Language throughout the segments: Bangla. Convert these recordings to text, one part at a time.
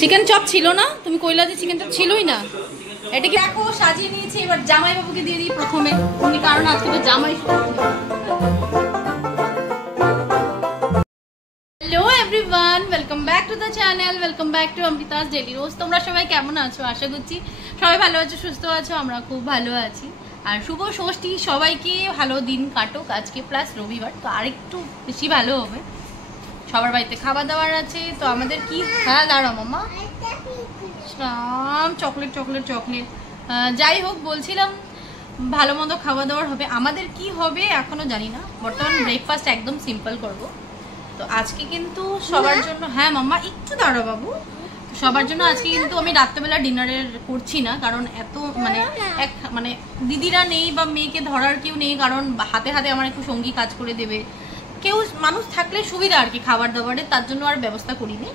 চিকেন চপ ছিল না? তুমি কইলা যে চিকেন চপ ছিলই না। এটাকে দেখো সাজিয়ে নিয়েছি, এবার জামাই বাবুকে দিয়ে দিই প্রথমে, উনি কারণ আজকে তো জামাই। Hello everyone, welcome back to the channel, welcome back to Amrita's daily রোজ। তোমরা সবাই কেমন আছো? আশা করছি সবাই ভালো আছো, সুস্থ আছো। আমরা খুব ভালো আছি। আর শুভ ষষ্ঠী, সবাইকে ভালো দিন কাটুক আজকে, প্লাস রবিবার তো আরেকটু বেশি ভালো হবে। সবার বাড়িতে খাবার দাবার আছে তো আমাদের কি, হ্যাঁ দাঁড়াও মামা, চকলেট চকলেট চকলেট। যাই হোক, বলছিলাম ভালো মন্দ খাওয়া দাওয়ার হবে। আমাদের কি হবে এখনো জানি না, বর্তমান ব্রেকফাস্ট একদম সিম্পল করব। তো আজকে কিন্তু সবার জন্য, হ্যাঁ মাম্মা একটু দাঁড়াও বাবু, সবার জন্য আজকে কিন্তু আমি রাত্রেবেলা ডিনারের করছি না, কারণ এত মানে দিদিরা নেই বা মেয়েকে ধরার কেউ নেই, কারণ হাতে হাতে আমার একটু সঙ্গী কাজ করে দেবে, কেউ মানুষ থাকলে সুবিধা আর কি খাবার দাবারের, তার জন্য আর ব্যবস্থা করিনি।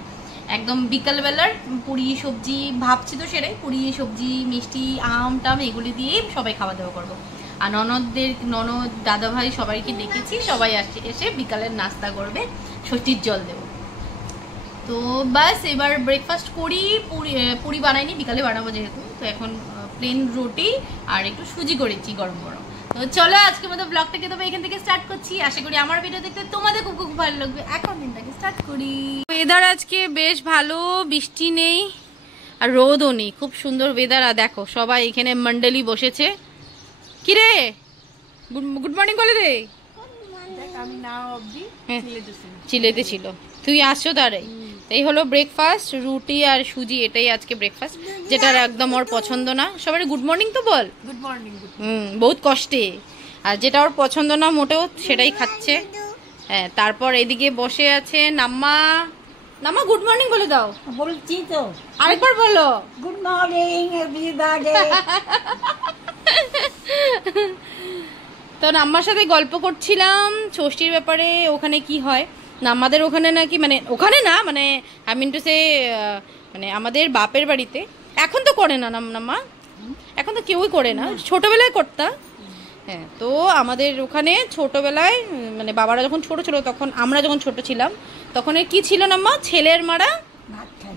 একদম বিকালবেলার পুরি সবজি ভাবছি, তো সেটাই পুরি সবজি মিষ্টি আম টাম এগুলি দিয়েই সবাই খাওয়া দাওয়া করবো। আর ননদ দাদা ভাই সবাইকে দেখেছি, সবাই আসছে, এসে বিকালের নাস্তা করবে, ষষ্ঠীর জল দেবো। তো বাস এবার ব্রেকফাস্ট করি। পুরি বানাইনি, বিকালে বানাবো যেহেতু, তো এখন প্লেন রুটি আর একটু সুজি করেছি গরম গরম। তো চলো আজকের মতো ব্লগটাকে তবে এখান থেকে স্টার্ট করছি। আশা করি আমার ভিডিও দেখতে তোমাদের খুব খুব ভালো লাগবে। এখন দিনটাকে স্টার্ট করি। ওয়েদার আজকে বেশ ভালো, বৃষ্টি নেই আর রোদও নেই, খুব সুন্দর ওয়েদার। আর দেখো সবাই এখানে মন্ডলী বসেছে। কি রে, গুড মর্নিং বলে রে। চিলেতে ছিল, তুই আসছো তারাই। এই হলো ব্রেকফাস্ট, রুটি আর সুজি, এটাই আজকে ব্রেকফাস্ট, যেটা একদম ওর পছন্দ না। সবাই গুড মর্নিং তো বল। Good morning. বহুত কষ্টে, আর যেটা ওর পছন্দ না মোটেও সেটাই খাচ্ছে। হ্যাঁ, তারপর এদিকে বসে আছে নাম্মা। নাম্মা গুড মর্নিং বলে দাও। বলছি তো, আরেকবার বলো গুড মর্নিং এভরিবডি। তো নাম্মার সাথে গল্প করছিলাম ষষ্ঠীর ব্যাপারে, ওখানে কি হয় না আমাদের ওখানে নাকি, মানে ওখানে না, মানে আই মিন টু সে, মানে আমাদের বাপের বাড়িতে এখন তো করে না নাম্মা, এখন তো কেউই করে না, ছোটবেলায় করতাম। হ্যাঁ, তো আমাদের ওখানে ছোটবেলায়, মানে বাবারা যখন ছোট ছিল, তখন আমরা যখন ছোট ছিলাম তখন কি ছিল নাম্মা, ছেলের মারা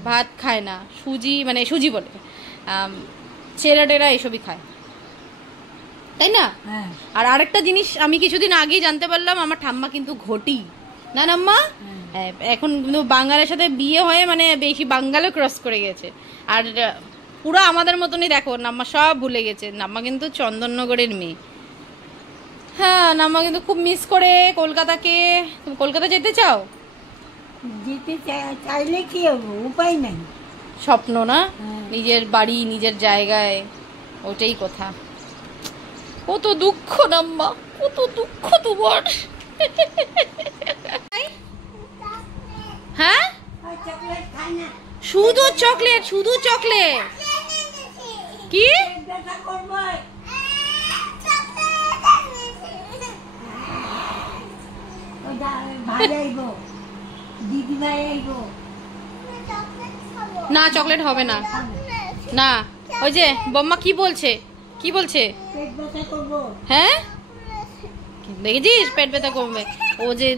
ভাত খায় না, সুজি, মানে সুজি বলে, ছেলেরা টেরা এসবই খায়, তাই না? আর আরেকটা জিনিস আমি কিছুদিন আগেই জানতে পারলাম, আমার ঠাম্মা কিন্তু ঘটি না নাম্মা। এখন কিন্তু বাঙালের সাথে বিয়ে হয়ে মানে বেশি বাঙ্গালও ক্রস করে গেছে, আর পুরো আমাদের মতনই দেখো নাম্মা সব ভুলে গেছে। নাম্মা কিন্তু চন্দননগরের মেয়ে। হ্যাঁ, নাম্মা কিন্তু খুব মিস করে কলকাতাকে। তুমি কলকাতা যেতে চাও? যেতে চাইলে কি হবে, উপায় নাই। স্বপ্ন না, নিজের বাড়ি নিজের জায়গায়, ওটাই কথা। কত দুঃখ নাম্মা, কত দুঃখ তোমার। হ্যাঁ, শুধু চকলেট, শুধু চকলেট। কি না, চকলেট হবে না। না, ওই যে বম্মা কি বলছে, কি বলছে? হ্যাঁ, দেখেছিস পেট ব্যথা করবে। ও যে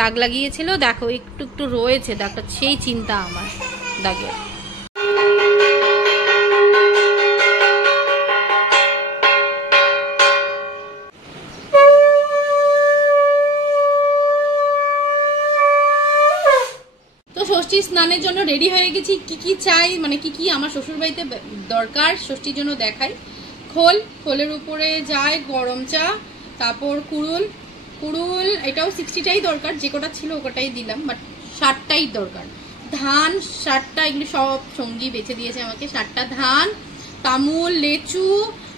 দাগ লাগিয়েছিল দেখো, একটু একটু রয়েছে দাগটা, সেই চিন্তা আমার দাগে। তো ষষ্ঠী স্নানের জন্য রেডি হয়ে গেছি। কি কি চাই, মানে কি কি আমার শ্বশুর বাড়িতে দরকার ষষ্ঠীর জন্য দেখাই। খোলের উপরে যায় গরম চা, তারপর কুড়ুল, এটাও 60টাই দরকার, যে কটা ছিল ওটাই দিলাম, বাট 60টাই দরকার। ধান 60টা, এগুলি সব সঙ্গী বেছে দিয়েছে আমাকে। 60টা ধান, তামুল, লেচু,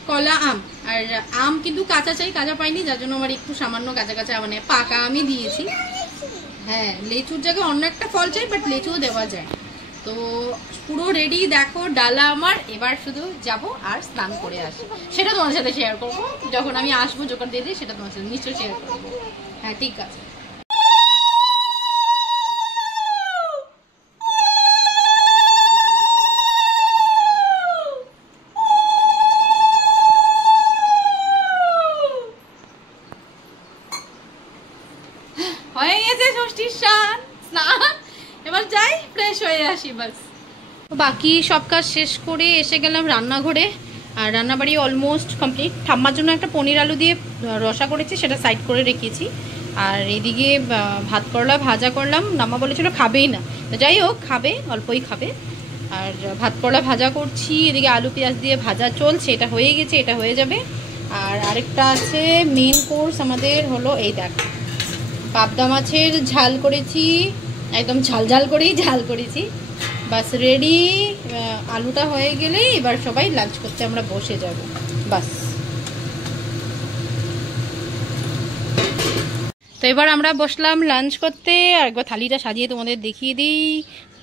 কলা, আম। আর আম কিন্তু কাঁচা চাই, কাঁচা পাইনি, যার জন্য আমার একটু সামান্য কাঁচা কাঁচা মানে পাকা আমি দিয়েছি। হ্যাঁ, লেচুর জায়গায় অন্য একটা ফল চাই, বাট লেচুও দেওয়া যায়। তো পুরো রেডি, দেখো ডালা আমার। এবার শুধু যাব আর স্নান করে আসবো, সেটা তোমার সাথে শেয়ার করবো যখন আমি আসবো, জোগাড় দিয়ে দিই, সেটা তোমার সাথে নিশ্চয়ই শেয়ার করবো। হ্যাঁ ঠিক আছে। হয়ে গেছে ষষ্ঠীর স্নান, এবার যাই ফ্রেশ হয়ে আসি বাস। বাকি সব কাজ শেষ করে এসে গেলাম রান্নাঘরে। আর রান্নাবাড়ি অলমোস্ট কমপ্লিট। ঠাম্মার জন্য একটা পনির আলু দিয়ে রসা করেছি, সেটা সাইড করে রেখেছি। আর এদিকে ভাত করলা ভাজা করলাম, নাম্মা বলেছিল খাবেই না, তো যাই হোক খাবে, অল্পই খাবে। আর ভাত করলা ভাজা করছি, এদিকে আলু পেঁয়াজ দিয়ে ভাজা চলছে, এটা হয়ে গেছে, এটা হয়ে যাবে। আর আরেকটা আছে মেন কোর্স আমাদের, হলো এই দেখ পাবদা মাছের ঝাল করেছি, একদম ঝাল ঝাল করেই ঝাল করেছি। বাস রেডি, আলুটা হয়ে গেলে এবার সবাই লাঞ্চ করতে আমরা বসে যাব। বাস, তো এবার আমরা বসলাম লাঞ্চ করতে। আর একবার থালিটা সাজিয়ে তোমাদের দেখিয়ে দিই,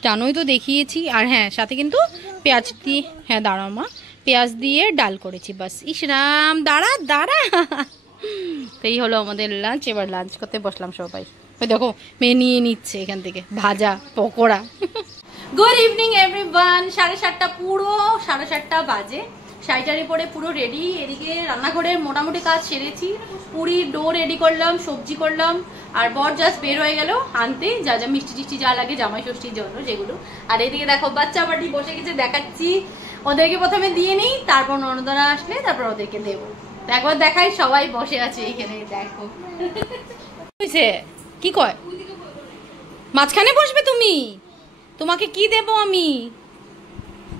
জানোই তো দেখিয়েছি। আর হ্যাঁ, সাথে কিন্তু পেঁয়াজ দিয়ে, হ্যাঁ দাঁড়াও মা, পেঁয়াজ দিয়ে ডাল করেছি। বাস, ইসরাম দাঁড়া দাঁড়া। তো এই হলো আমাদের লাঞ্চ। এবার লাঞ্চ করতে বসলাম সবাই। ওই দেখো মেয়ে নিয়ে নিচ্ছে এখান থেকে ভাজা পকোড়া। Good evening everyone. 7:30 পুরো 7:30 বাজে। শাড়ি পরে পুরো রেডি। এদিকে রান্নাঘরের মোটামুটি কাজ সেরেছি, পুরীর ডো রেডি করলাম, সবজি করলাম। আর বর জাস্ট বের হয়ে গেল আনতে যা যা মিষ্টি টিষ্টি যা লাগে জামাই ষষ্ঠীর জন্য যেগুলো। আর এদিকে দেখো বাচ্চা পার্টি বসে গেছে, দেখাচ্ছি। ওদেরকে প্রথমে দিয়ে নিই, তারপর ননদরা আসলে তারপর ওদেরকে দেবো। একবার দেখাই, সবাই বসে আছে এখানে, দেখো কি কয় মাঝখানে বসবে তুমি? তোমাকে কি দেব আমি?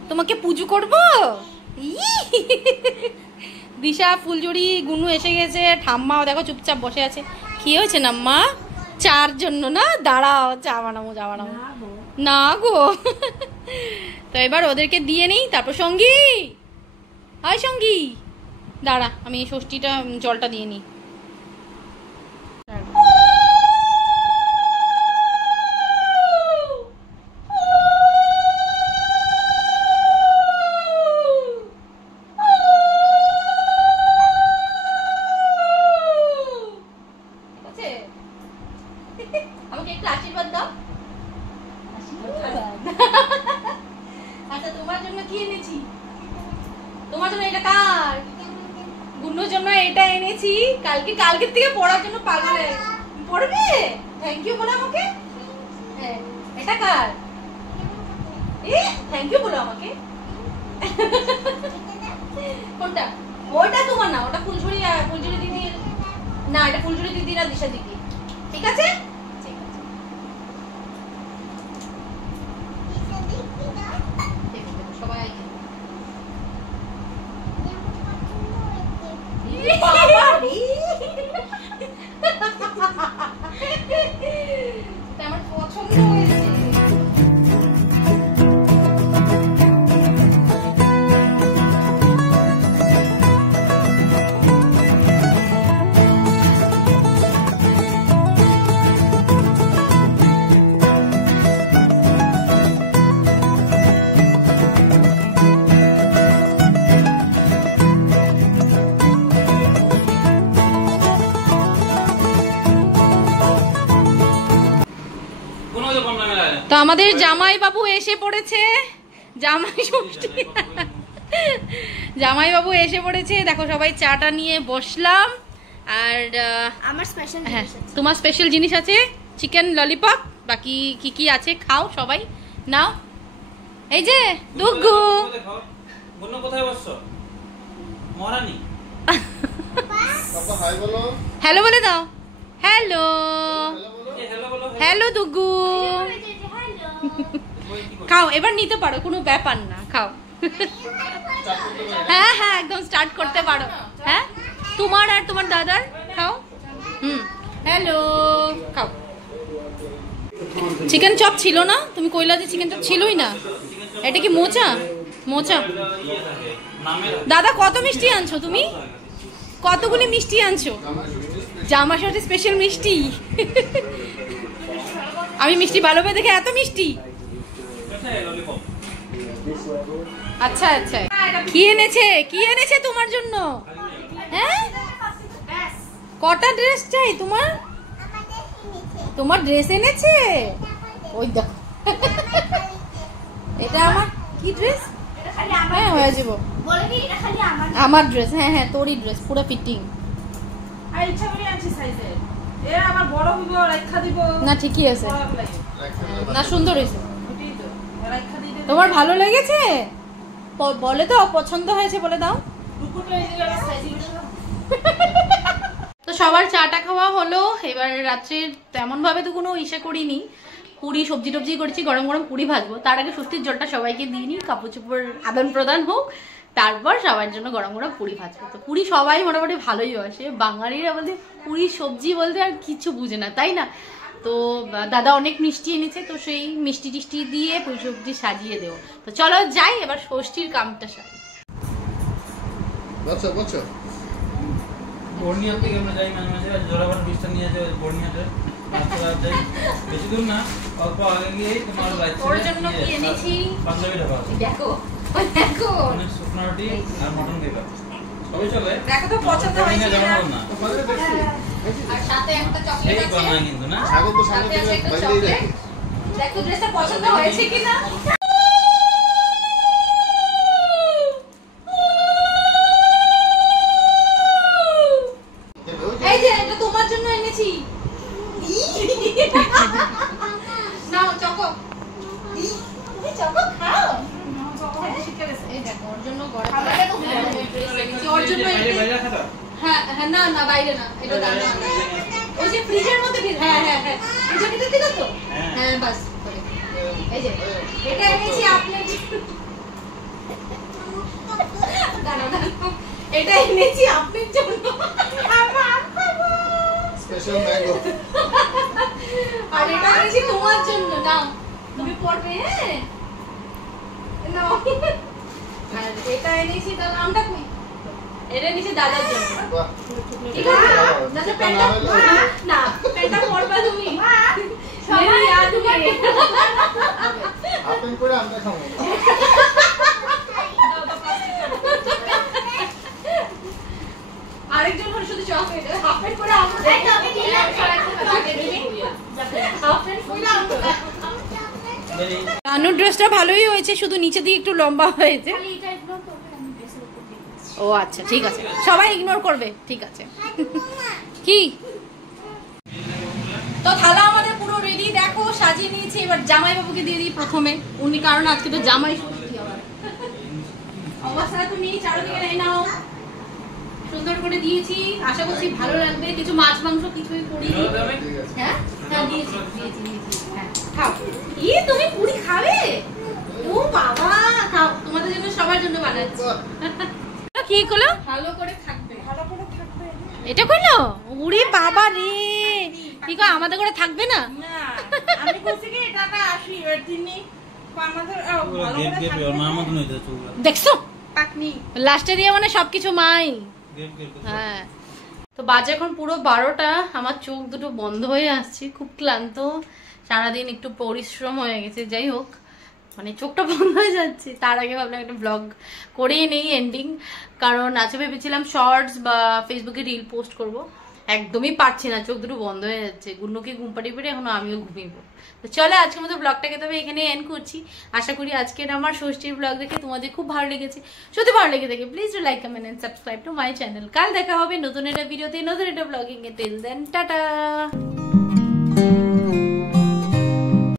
তোমাকে পুজো করব? দিশা, ফুলজুরি, গুনু এসে গেছে, ঠাম্মাও দেখো চুপচাপ বসে আছে। কি হয়েছে না মা? চার জন্য না? দাঁড়াও, চা বানাবো, চা বানাবো না গো। তো এবার ওদেরকে দিয়ে নেই, তারপর সঙ্গী, হাই সঙ্গী দাঁড়া, আমি ষষ্ঠীটা জলটা দিয়ে নিই। আমাকে একটু আশীর্বাদ দাও। আচ্ছা, তোমার জন্য কি এনেছি? তোমার জন্য এটা কার? গুন্নুর জন্য এটা এনেছি। কালকের থেকে পড়ার জন্য পাগল হয়ে পড়বে। থ্যাংক ইউ বলো আমাকে। হ্যাঁ, এটা কার? থ্যাংক ইউ বলো আমাকে। কোনটা? ওটা তোমার না, ওটা ফুলঝুরি দিদির না, এটা ফুলঝুরি দিদির আর দিশা দিদি। ঠিক আছে, সবাই আমার পছন্দ হয়েছে। তো আমাদের জামাই বাবু এসে পড়েছে, জামাই বাবু এসে পড়েছে। দেখো সবাই চাটা নিয়ে বসলাম। আর আমার স্পেশাল হ্যাঁ, তোমার স্পেশাল জিনিস আছে চিকেন ললিপপ। বাকি কি কি আছে খাও সবাই, নাও। এই যে দুগু, গুন্নু কোথায় বসছো? মহারানী, হ্যালো বলে দাও। হ্যালো হ্যালো দুগু, খাও এবার নিতে পারো, কোনো ব্যাপার না, খাও। হ্যাঁ হ্যাঁ, একদম স্টার্ট করতে পারো। হ্যাঁ, তোমার আর তোমার দাদার খাও। হ্যালো, খাও। চিকেন চপ ছিল না? তুমি কইলা যে চিকেন চপ ছিলই না। এটা কি মোচা? মোচা। দাদা কত মিষ্টি আনছো তুমি? কতগুলি মিষ্টি আনছো? জামার সাথে স্পেশাল মিষ্টি। আমি মিষ্টি ভালো পেয়ে দেখে এত মিষ্টি। আচ্ছা আচ্ছা, কি এনেছে তোমার জন্য? হ্যাঁ, কটা ড্রেস চাই তোমার? তোমার ড্রেস এনেছে? ওই দেখো, এটা আমার কি ড্রেস? হ্যাঁ হয়ে যাব, আমার ড্রেস। হ্যাঁ হ্যাঁ, তোরই ড্রেস, পুরো ফিটিং। না ঠিকই আছে, না সুন্দর হয়েছে। তোমার ভালো লেগেছে? বলে তো পছন্দ হয়েছে বলে দাও। তো সবার চাটা খাওয়া হলো। এবার রাত্রে তেমন ভাবে তো কোনো ইসে করিনি, পুরি সবজি টবজি করেছি, গরম গরম পুরি ভাজবো। তার আগে স্বস্তির জলটা সবাইকে দিয়ে নিই, কাপড় চোপড় আদান প্রদান হোক, তারপর সবার জন্য গরম গরম পুরি ভাজবো। তো পুরি সবাই মোটামুটি ভালোই বাসে, বাঙালিরা বলতে পুরি সবজি বলতে আর কিছু বুঝে না, তাই না? তো দাদা অনেক মিষ্টি এনেছে, তো সেই মিষ্টি টিষ্টি দিয়ে পুরি সবজি সাজিয়ে দেবো। তো চলো যাই এবার ষষ্ঠীর কামটা সারি। বর্নিয়া থেকে আমরা যাই মাঝে মাঝে, জোড়াবার বৃষ্টি নিয়ে যাই বর্নিয়াতে, যাই বেশি দূর না, অল্প আগে গিয়ে তোমার ওর জন্য কি এনেছি পাঞ্জাবি ঢাকা দেখো, দেখো অনেক শুকনো রুটি আর মটন খাইবা, সবই চলে। দেখো তো পছন্দ হয়েছে না, আর সাথে একটা চকলেট এই আছে, বানাই কিন্তু না সাথে আছে একটা চকলেট। দেখো ড্রেসটা পছন্দ হয়েছে কিনা। এই যে এটা তোমার জন্য এনেছি। নাও চকো, চকো খাও। এই দেখো ওর জন্য গরম ড্রেস এনেছি, ওর জন্য হ্যাঁ হ্যাঁ, না না বাইরে না, এটা দাঁড়া ওই যে ফ্রিজের মধ্যে, হ্যাঁ হ্যাঁ হ্যাঁ ফ্রিজের ভিতরে দিল তো, হ্যাঁ বাস। এই যে এটা এনেছি আপনার, দাঁড়া দাঁড়া, এটা এনেছি আপনার জন্য, স্পেশাল ম্যাঙ্গো। আর এটা এনেছি তোমার জন্য, নাও তুমি পড়বে। হ্যাঁ নাও। আর এটা এনেছি, তার নামটা কি? এটা এনেছি দাদার জন্য। বাহ, ঠিক আছে দাদা প্যান্টটা না, প্যান্টটা পরবা তুমি সবাই আর তুমি আপেল করে আমরা খাবো। আরেকজন হলো শুধু চকলেট, হাফ প্যান্ট করে আমরা আমি দিলাম হাফ প্যান্ট করে আমরা। আনুর ড্রেসটা ভালোই হয়েছে, শুধু নিচে দিয়ে একটু লম্বা হয়েছে। ও আচ্ছা ঠিক আছে, সবাই ইগনোর করবে, ঠিক আছে। কি তো থালা আমাদের পুরো রেডি, দেখো সাজিয়ে নিয়েছি। এবার জামাই বাবুকে দিয়ে দিই প্রথমে, উনি কারণ আজকে তো জামাই ষষ্ঠী। আবার অবস্থা তুমি চারদিকে নেই নাও, সুন্দর করে দিয়েছি, আশা করছি ভালো লাগবে। কিছু মাছ মাংস কিছুই করিনি। হ্যাঁ হ্যাঁ দিয়েছি দিয়েছি দিয়েছি, হ্যাঁ খাও। ই তুমি পুরি খাবে? ও বাবা খাও, তোমাদের জন্য সবার জন্য বানাচ্ছি। কি করলো? ভালো করে থাকবে, ভালো করে থাকবে, এটা করলো? উড়ি বাবা রে, কি কয় আমাদের করে থাকবে না? না আমি বলছি কি টাকা আসি এর দিনই আমাদের ভালো করে থাকবে। ওর মার মতন হইছে চুল, দেখছো পাকনি লাস্টে দিয়ে মানে সবকিছু মাই। হ্যাঁ তো বাজে এখন পুরো 12টা, আমার চোখ দুটো বন্ধ হয়ে আসছে, খুব ক্লান্ত, সারাদিন একটু পরিশ্রম হয়ে গেছে। যাই হোক মানে চোখটা বন্ধ হয়ে যাচ্ছে। তার আগে ভাবলাম একটা ব্লগ করেই নেই এন্ডিং, কারণ আজকে ভেবেছিলাম শর্টস বা ফেসবুকে রিল পোস্ট করব, একদমই পারছি না, চোখ দুটো বন্ধ হয়ে যাচ্ছে। গুন্নুকে ঘুম পাড়িয়ে পেরে এখনো আমিও ঘুমিয়ে। তো চলো আজকের মতো ব্লগটাকে তবে এখানে এন্ড করছি। আশা করি আজকের আমার ষষ্ঠীর ব্লগ দেখে তোমাদের খুব ভালো লেগেছে। যদি ভালো লেগে থাকে please do like, comment and subscribe to my channel. কাল দেখা হবে নতুন একটা ভিডিওতে, নতুন একটা ব্লগিং এ। Till then tata.